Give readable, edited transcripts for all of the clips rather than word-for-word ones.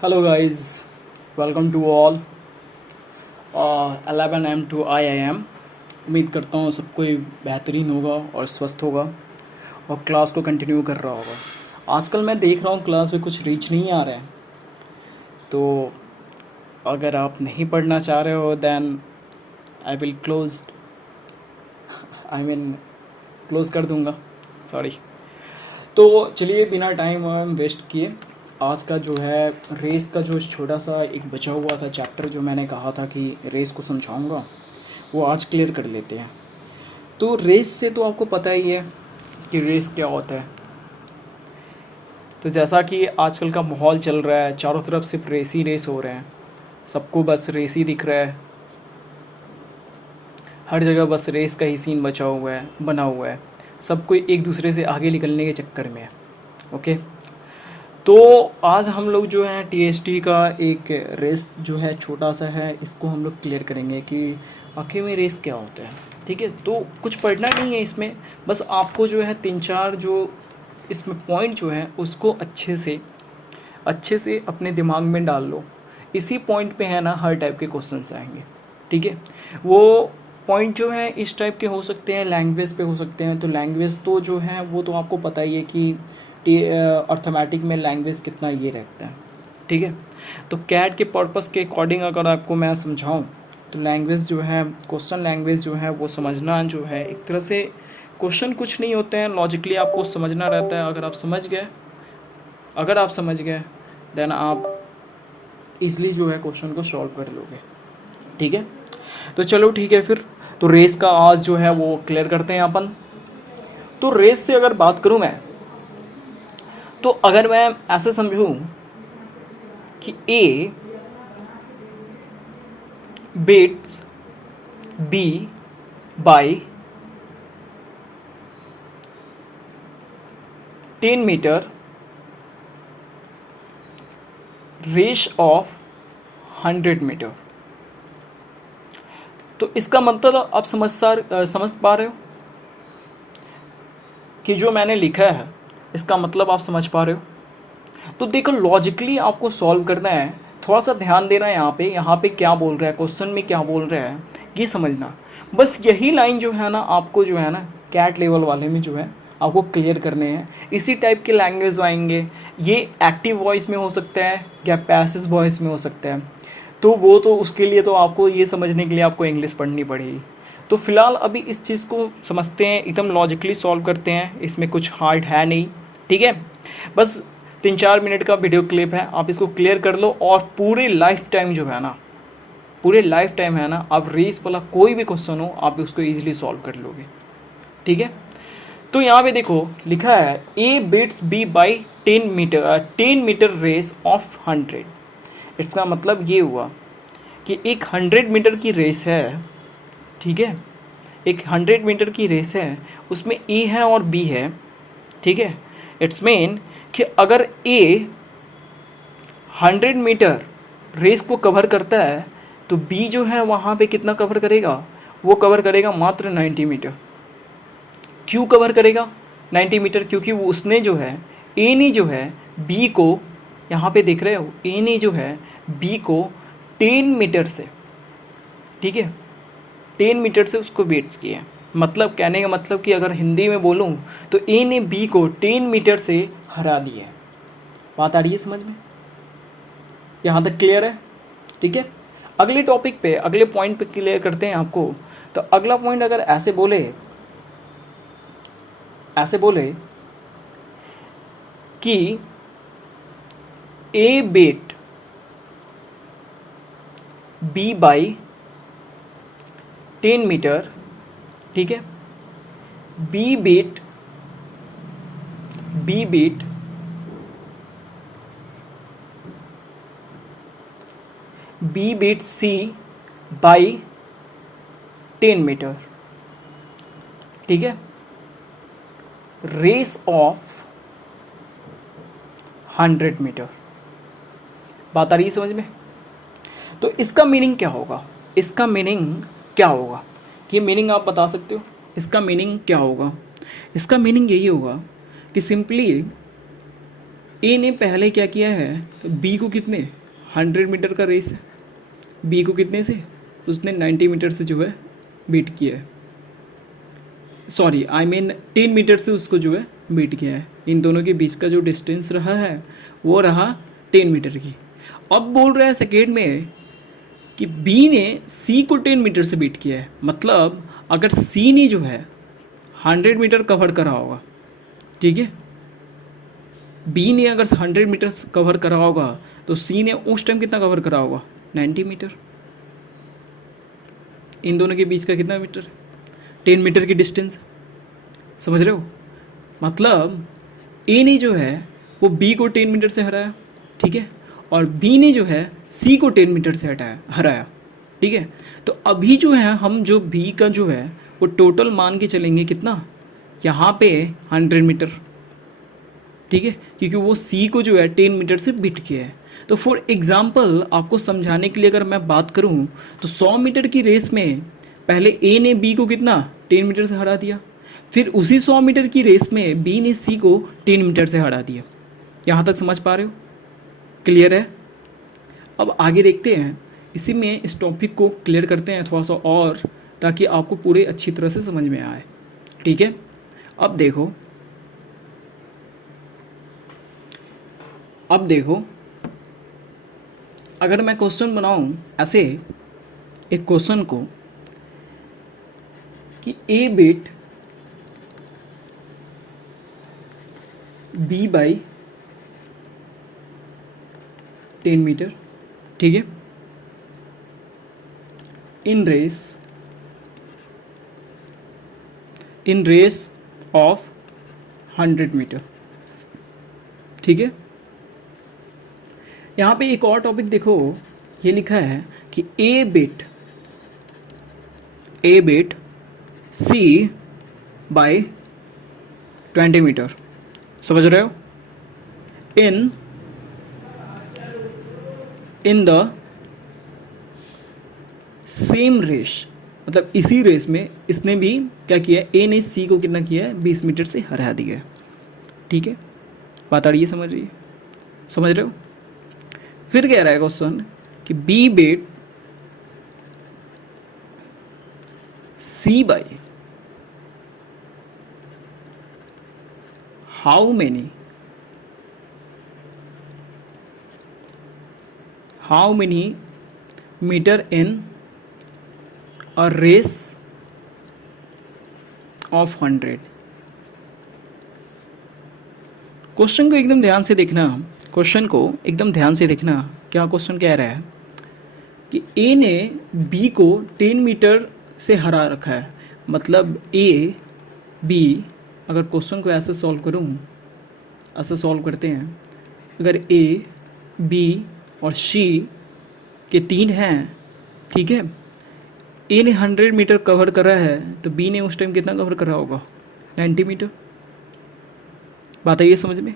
Hello guys, welcome to all 11 am to IIM। उम्मीद करता हूँ सब कोई बेहतरीन होगा और स्वस्थ होगा और क्लास को कंटिन्यू कर रहा होगा। आजकल मैं देख रहा हूँ क्लास में कुछ रीच नहीं आ रहा है, तो अगर आप नहीं पढ़ना चाह रहे हो देन आई विल क्लोज़ कर दूँगा, सॉरी। तो चलिए बिना टाइम वेस्ट किए आज का जो है रेस का जो छोटा सा एक बचा हुआ था चैप्टर, जो मैंने कहा था कि रेस को समझाऊंगा, वो आज क्लियर कर लेते हैं। तो रेस से तो आपको पता ही है कि रेस क्या होता है। तो जैसा कि आजकल का माहौल चल रहा है, चारों तरफ सिर्फ रेस ही रेस हो रहे हैं, सबको बस रेस ही दिख रहा है, हर जगह बस रेस का ही सीन बना हुआ है, सब कोई एक दूसरे से आगे निकलने के चक्कर में है। ओके, तो आज हम लोग जो है टीएसटी का एक रेस जो है छोटा सा है, इसको हम लोग क्लियर करेंगे कि आखिर में रेस क्या होता है। ठीक है, तो कुछ पढ़ना नहीं है इसमें, बस आपको जो है तीन चार जो इसमें पॉइंट जो है उसको अच्छे से अपने दिमाग में डाल लो। इसी पॉइंट पे है ना हर टाइप के क्वेश्चंस आएंगे। ठीक है, वो पॉइंट जो है इस टाइप के हो सकते हैं, लैंग्वेज पे हो सकते हैं। तो लैंग्वेज तो जो है वो तो आपको पता ही है कि अर्थमेटिक में लैंग्वेज कितना ये रहता है। ठीक है, तो कैट के पर्पस के अकॉर्डिंग अगर आपको मैं समझाऊं तो लैंग्वेज जो है, क्वेश्चन लैंग्वेज जो है वो समझना जो है एक तरह से, क्वेश्चन कुछ नहीं होते हैं, लॉजिकली आपको समझना रहता है। अगर आप समझ गए देन आप इजली जो है क्वेश्चन को सॉल्व कर लोगे। ठीक है, तो चलो ठीक है फिर। तो रेस का आज जो है वो क्लियर करते हैं अपन। तो रेस से अगर बात करूं मैं, तो अगर मैं ऐसे समझूं कि A beats B by 10 metre race of 100 metre. तो इसका मतलब आप समझ पा रहे हो कि जो मैंने लिखा है इसका मतलब आप समझ पा रहे हो। तो देखो लॉजिकली आपको सॉल्व करना है, थोड़ा सा ध्यान देना है यहाँ पे क्या बोल रहा है, क्वेश्चन में क्या बोल रहा है ये समझना। बस यही लाइन जो है ना आपको जो है ना कैट लेवल वाले में जो है आपको क्लियर करने हैं। इसी टाइप के लैंग्वेज आएंगे, ये एक्टिव वॉइस में हो सकता है या पैसिव वॉइस में हो सकता है। तो वो तो उसके लिए तो आपको ये समझने के लिए आपको इंग्लिश पढ़नी पड़ेगी। तो फिलहाल अभी इस चीज़ को समझते हैं, एकदम लॉजिकली सॉल्व करते हैं, इसमें कुछ हार्ड है नहीं। ठीक है, बस 3-4 मिनट का वीडियो क्लिप है, आप इसको क्लियर कर लो और पूरे लाइफ टाइम है ना आप रेस वाला कोई भी क्वेश्चन हो आप उसको ईजिली सॉल्व कर लोगे। ठीक है, तो यहाँ पे देखो लिखा है A beats B by 10 metre race of 100। इसका मतलब ये हुआ कि एक 100 मीटर की रेस है। ठीक है, एक 100 मीटर की रेस है, उसमें ए है और बी है। ठीक है, इट्स मीन कि अगर ए 100 मीटर रेस को कवर करता है तो बी जो है वहाँ पे कितना कवर करेगा, वो कवर करेगा मात्र 90 मीटर। क्यों कवर करेगा 90 मीटर? क्योंकि वो उसने जो है ए ने जो है बी को, यहाँ पे देख रहे हो ए ने जो है बी को 10 मीटर से, ठीक है 10 मीटर से उसको बेट्स किया। मतलब कहने का मतलब कि अगर हिंदी में बोलूँ तो ए ने बी को 10 मीटर से हरा दिया है। बात आ रही है समझ में? यहाँ तक क्लियर है? ठीक है, अगले टॉपिक पे, अगले पॉइंट पे क्लियर करते हैं आपको। तो अगला पॉइंट अगर ऐसे बोले कि A beat B by 10 metre, ठीक है, B beat C by 10 metre. ठीक है, रेस ऑफ 100 मीटर। बात आ रही है समझ में? तो इसका मीनिंग क्या होगा? ये मीनिंग आप बता सकते हो इसका मीनिंग क्या होगा? इसका मीनिंग यही होगा कि सिंपली ए ने पहले क्या किया है, बी को कितने 100 मीटर का रेस है, बी को कितने से उसने 90 मीटर से जो है बीट किया है, सॉरी आई मीन 10 मीटर से उसको जो है बीट किया है। इन दोनों के बीच का जो डिस्टेंस रहा है वो रहा 10 मीटर की। अब बोल रहा है सेकेंड में कि बी ने सी को 10 मीटर से बीट किया है, मतलब अगर सी ने जो है 100 मीटर कवर करा होगा, ठीक है, बी ने अगर 100 मीटर कवर करा होगा तो सी ने उस टाइम कितना कवर करा होगा 90 मीटर। इन दोनों के बीच का कितना मीटर है, 10 मीटर की डिस्टेंस, समझ रहे हो। मतलब ए ने जो है वो बी को 10 मीटर से हराया, ठीक है, और बी ने जो है सी को 10 मीटर से हराया, ठीक है। तो अभी जो है हम जो बी का जो है वो टोटल मान के चलेंगे कितना, यहाँ पे 100 मीटर, ठीक है, क्योंकि वो सी को जो है 10 मीटर से बीट किया है। तो फॉर एग्जांपल आपको समझाने के लिए अगर मैं बात करूं तो 100 मीटर की रेस में पहले ए ने बी को कितना 10 मीटर से हरा दिया, फिर उसी 100 मीटर की रेस में बी ने सी को 10 मीटर से हरा दिया। यहाँ तक समझ पा रहे हो, क्लियर है। अब आगे देखते हैं, इसी में इस टॉपिक को क्लियर करते हैं थोड़ा सा और, ताकि आपको पूरे अच्छी तरह से समझ में आए, ठीक है। अब देखो, अगर मैं क्वेश्चन बनाऊं ऐसे एक क्वेश्चन को कि A beat B by 10 metre, ठीक है, इन रेस ऑफ 100 मीटर, ठीक है। यहाँ पे एक और टॉपिक देखो, ये लिखा है कि A beat C by 20 metre, समझ रहे हो, इन द सेम रेस, मतलब इसी रेस में इसने भी क्या किया है, ए ने सी को कितना किया है 20 मीटर से हरा दिया है, ठीक है। बात आ रही है, समझ रहे हो। फिर कह रहा है क्वेश्चन कि B beat C by how many metre in a race of 100। Question को एकदम ध्यान से देखना, क्या क्वेश्चन कह रहा है कि ए ने बी को 10 मीटर से हरा रखा है, मतलब ए बी, अगर क्वेश्चन को ऐसे सॉल्व करूँ, ऐसे सॉल्व करते हैं, अगर ए बी और सी के 3 हैं, ठीक है, ए ने 100 मीटर कवर करा है तो बी ने उस टाइम कितना कवर करा होगा 90 मीटर, बात आई है समझ में।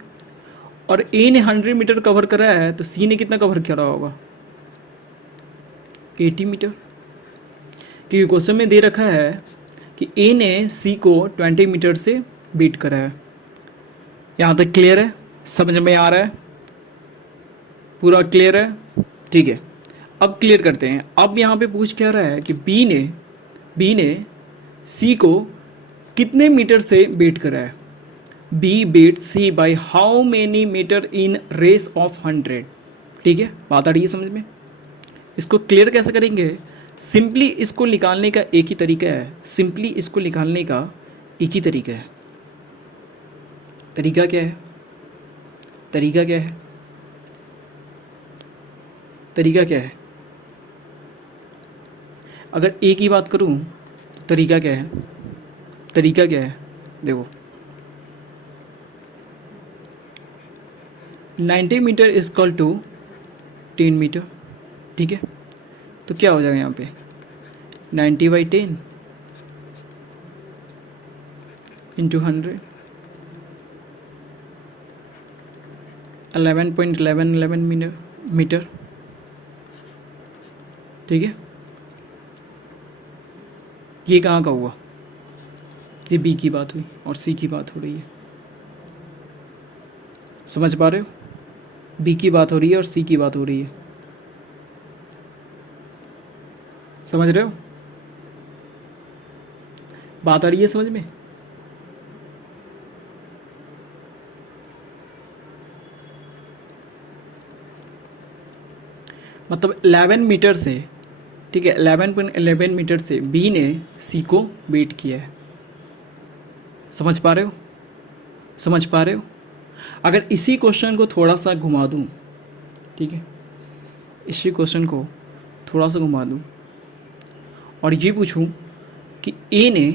और ए ने 100 मीटर कवर करा है तो सी ने कितना कवर करा होगा 80 मीटर, क्योंकि क्वेश्चन में दे रखा है कि ए ने सी को 20 मीटर से बीट करा है। यहाँ तक क्लियर है, समझ में आ रहा है, पूरा क्लियर है, ठीक है। अब क्लियर करते हैं। अब यहाँ पे पूछ क्या रहा है कि बी ने सी को कितने मीटर से बीट करा है, B beat C by how many metre in race of 100, ठीक है। बात आ रही है समझ में। इसको क्लियर कैसे करेंगे, सिंपली इसको निकालने का एक ही तरीका है, तरीका क्या है, अगर ए की बात करूं तो तरीका क्या है, देखो 90 metre is equal to 10 metre, ठीक है। तो क्या हो जाएगा यहाँ पे 90/10 इंटू 100, 11.1111 मीटर, ठीक है। ये कहाँ का हुआ, ये बी की बात हुई और सी की बात हो रही है, समझ पा रहे हो? बी की बात हो रही है और सी की बात हो रही है, समझ रहे हो? बात आ रही है समझ में? मतलब 11 मीटर से, ठीक है, 11.11 मीटर से बी ने सी को बीट किया है। समझ पा रहे हो? समझ पा रहे हो? अगर इसी क्वेश्चन को थोड़ा सा घुमा दूं, ठीक है, इसी क्वेश्चन को थोड़ा सा घुमा दूं और ये पूछूं कि ए ने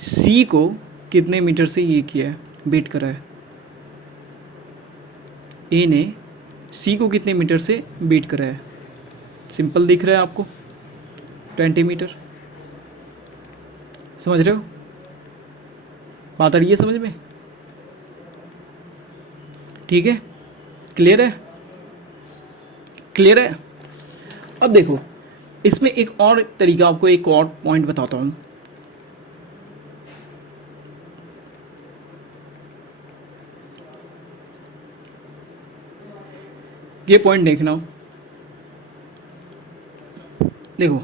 सी को कितने मीटर से ये किया है, बीट करा है, ए ने सी को कितने मीटर से बीट करा है? सिंपल दिख रहा है आपको, 20 मीटर। समझ रहे हो? बात आ रही है समझ में? ठीक है, क्लियर है? क्लियर है? अब देखो, इसमें एक और तरीका, आपको एक और पॉइंट बताता हूँ। ये पॉइंट देखना, देखो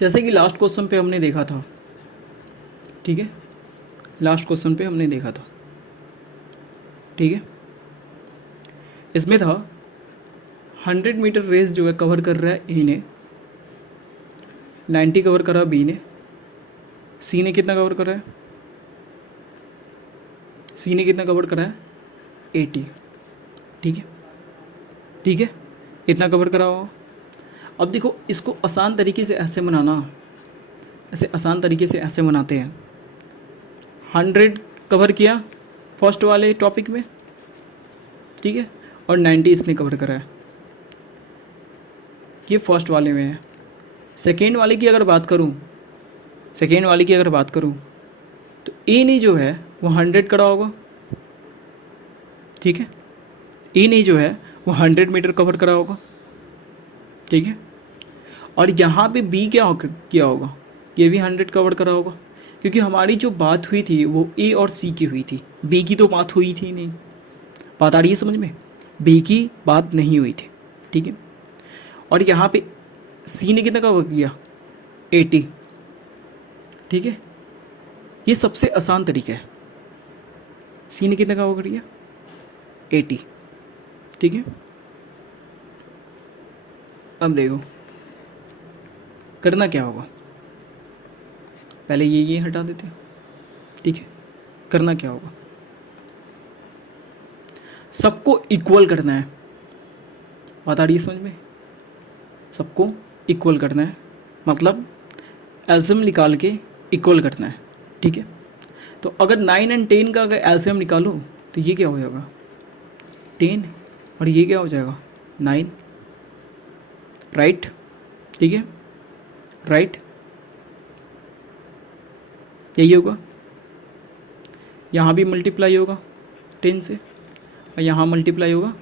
जैसे कि लास्ट क्वेश्चन पे हमने देखा था, ठीक है, लास्ट क्वेश्चन पे हमने देखा था, ठीक है, इसमें था 100 मीटर रेस जो है कवर कर रहा है ए ने, 90 कवर करा बी ने, सी ने कितना कवर करा है? सी ने कितना कवर करा है? 80, ठीक है, ठीक है, इतना कवर करा होगा। अब देखो, इसको आसान तरीके से ऐसे बनाना, ऐसे आसान तरीके से ऐसे बनाते हैं। 100 कवर किया फर्स्ट वाले टॉपिक में, ठीक है, और 90 इसने कवर करा है, ये फर्स्ट वाले में है। सेकेंड वाले की अगर बात करूँ, सेकेंड वाले की अगर बात करूँ तो ए ने जो है वो 100 करा होगा, ठीक है, ए ने जो है वो 100 मीटर कवर करा होगा, ठीक है, और यहाँ पे बी क्या किया होगा? ये भी 100 कवर करा होगा, क्योंकि हमारी जो बात हुई थी वो ए और सी की हुई थी, बी की तो बात हुई थी नहीं। बात आ रही है समझ में? बी की बात नहीं हुई थी, ठीक है, और यहाँ पे सी ने कितना कवर किया? 80, ठीक है, ये सबसे आसान तरीका है। सी ने कितना कवर किया? 80, ठीक है। अब देखो करना क्या होगा, पहले ये हटा देते हैं, ठीक है। करना क्या होगा, सबको इक्वल करना है। बात आ रही है समझ में? सबको इक्वल करना है, मतलब एलसीएम निकाल के इक्वल करना है, ठीक है। तो अगर 9 और 10 का अगर एलसीएम निकालो तो ये क्या हो जाएगा? 10, और ये क्या हो जाएगा? 9, राइट, ठीक है, राइट, यही होगा। यहाँ भी मल्टीप्लाई होगा 10 से, और यहाँ मल्टीप्लाई होगा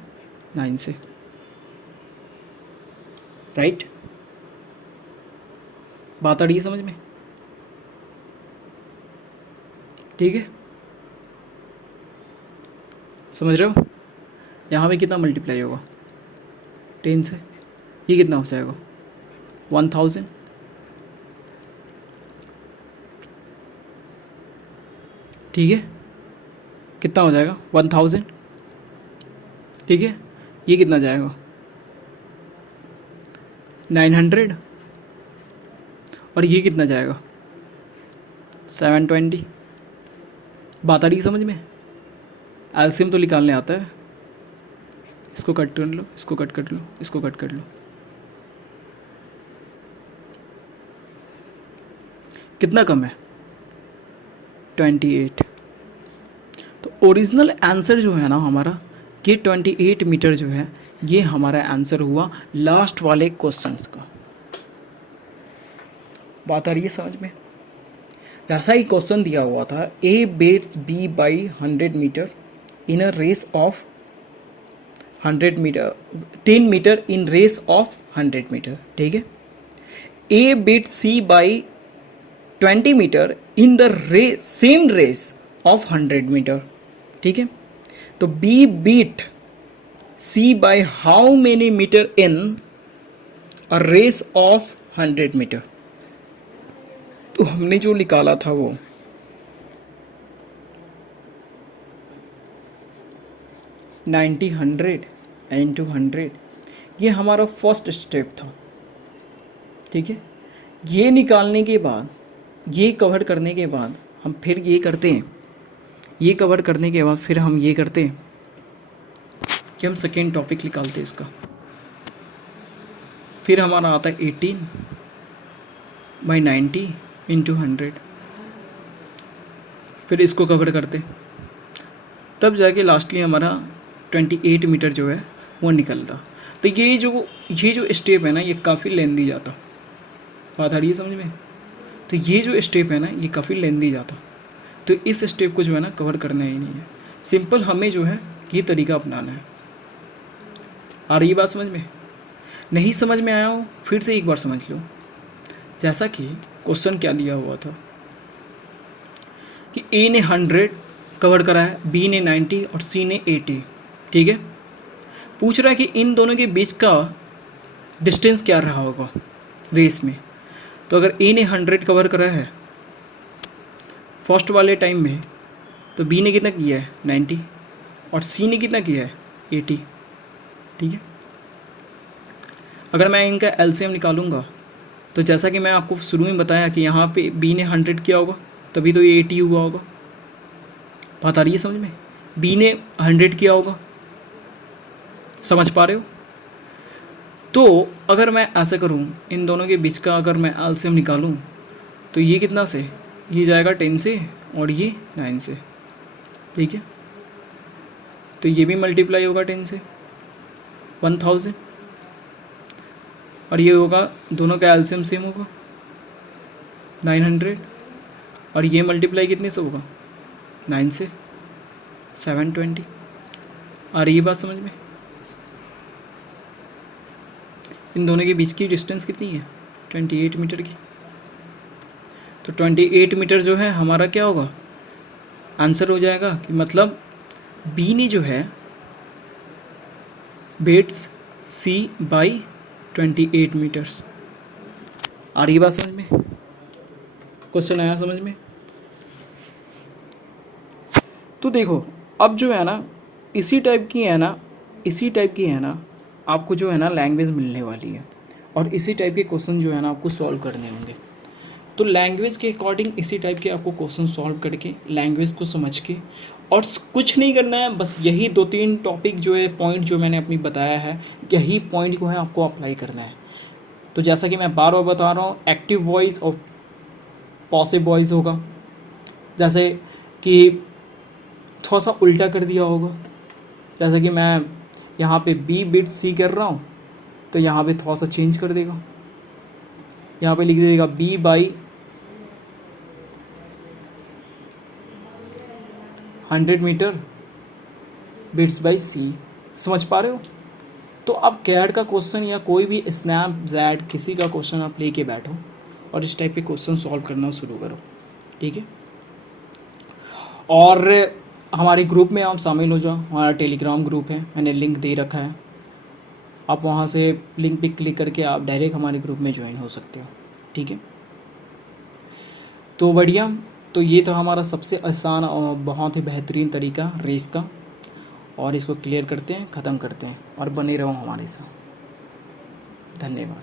9 से, राइट। बात आ रही है समझ में? ठीक है, समझ रहे हो? यहाँ पे कितना मल्टीप्लाई होगा 10 से, ये कितना हो जाएगा? 1000, ठीक है, कितना हो जाएगा? 1000, ठीक है, ये कितना जाएगा? 900, और ये कितना जाएगा? 720। बात आ रही समझ में? एलसीएम तो निकालने आता है। इसको कट कर लो, इसको कट कर लो, इसको कट कर लो, कितना कम है? 28। तो ओरिजिनल आंसर जो है ना हमारा, ये 28 मीटर जो है, ये हमारा आंसर हुआ लास्ट वाले क्वेश्चन का। बात आ रही है समझ में? जैसा ही क्वेश्चन दिया हुआ था, A beats B by 100 metre in a race of 100 metre, 10 metre in race of 100 metre, ठीक है। A beat C by 20 metre in the same race of 100 metre. ठीक है, तो B beat C by how many metre in a race of 100 metre. तो हमने जो निकाला था वो 90 100 into 100, ये हमारा फर्स्ट स्टेप था। ठीक है, ये निकालने के बाद, ये कवर करने के बाद हम फिर ये करते हैं, ये कवर करने के बाद फिर हम ये करते हैं कि हम सेकेंड टॉपिक निकालते हैं इसका। फिर हमारा आता है 18/90 into 100, फिर इसको कवर करते, तब जाके लास्टली हमारा 28 मीटर जो है वो निकलता। तो ये जो स्टेप है ना, ये काफ़ी लेंदी जाता। बात आ रही है समझ में? तो ये जो स्टेप है ना, ये काफ़ी लेंदी जाता। तो इस स्टेप को जो है ना कवर करना ही नहीं है, सिंपल हमें जो है ये तरीका अपनाना है। आ रही है बात समझ में? नहीं समझ में आया हो फिर से एक बार समझ लो। जैसा कि क्वेश्चन क्या दिया हुआ था कि ए ने 100 कवर करा है, बी ने 90 और सी ने 80। ठीक है, पूछ रहा है कि इन दोनों के बीच का डिस्टेंस क्या रहा होगा रेस में। तो अगर ए ने 100 कवर करा है फर्स्ट वाले टाइम में, तो बी ने कितना किया है 90 और सी ने कितना किया है 80। ठीक है, अगर मैं इनका एलसीएम निकालूंगा तो जैसा कि मैं आपको शुरू में बताया कि यहाँ पे बी ने 100 किया होगा तभी तो ये 80 हुआ होगा। बात आ रही है समझ में? बी ने 100 किया होगा, समझ पा रहे हो? तो अगर मैं ऐसा करूँ, इन दोनों के बीच का अगर मैं एलसीएम निकालूँ तो ये कितना से, ये जाएगा 10 से और ये 9 से। ठीक है, तो ये भी मल्टीप्लाई होगा 10 से 1000 और ये होगा, दोनों का एलसीएम सेम होगा 900 और ये मल्टीप्लाई कितने से होगा 9 से 720। आ रही है बात समझ में? इन दोनों के बीच की डिस्टेंस कितनी है 28 मीटर की। तो 28 मीटर जो है हमारा क्या होगा, आंसर हो जाएगा कि मतलब बी ने जो है बेट्स सी बाई 28 मीटर्स। आ रही बात समझ में? क्वेश्चन आया समझ में? तो देखो अब जो है ना इसी टाइप की है ना आपको जो है ना लैंग्वेज मिलने वाली है और इसी टाइप के क्वेश्चन जो है ना आपको सॉल्व करने होंगे। तो लैंग्वेज के अकॉर्डिंग इसी टाइप के आपको क्वेश्चन सॉल्व करके लैंग्वेज को समझ के, और कुछ नहीं करना है, बस यही 2-3 टॉपिक जो है, पॉइंट जो मैंने अपनी बताया है, यही पॉइंट को है आपको अप्लाई करना है। तो जैसा कि मैं बार बार बता रहा हूँ, एक्टिव वॉइस और पॉसिव वॉइस होगा। जैसे कि थोड़ा सा उल्टा कर दिया होगा, जैसे कि मैं यहाँ पे बी बिट सी कर रहा हूँ तो यहाँ पे थोड़ा सा चेंज कर देगा, यहाँ पे लिख देगा B by 100 metre beats by C. समझ पा रहे हो? तो अब कैड का क्वेश्चन या कोई भी स्नैपचैट किसी का क्वेश्चन आप लेके बैठो और इस टाइप के क्वेश्चन सॉल्व करना शुरू करो। ठीक है, और हमारे ग्रुप में आप शामिल हो जाओ। हमारा टेलीग्राम ग्रुप है, मैंने लिंक दे रखा है, आप वहाँ से लिंक पे क्लिक करके आप डायरेक्ट हमारे ग्रुप में ज्वाइन हो सकते हो। ठीक है, तो बढ़िया। तो ये तो हमारा सबसे आसान और बहुत ही बेहतरीन तरीका रेस का, और इसको क्लियर करते हैं, ख़त्म करते हैं, और बने रहो हमारे साथ। धन्यवाद।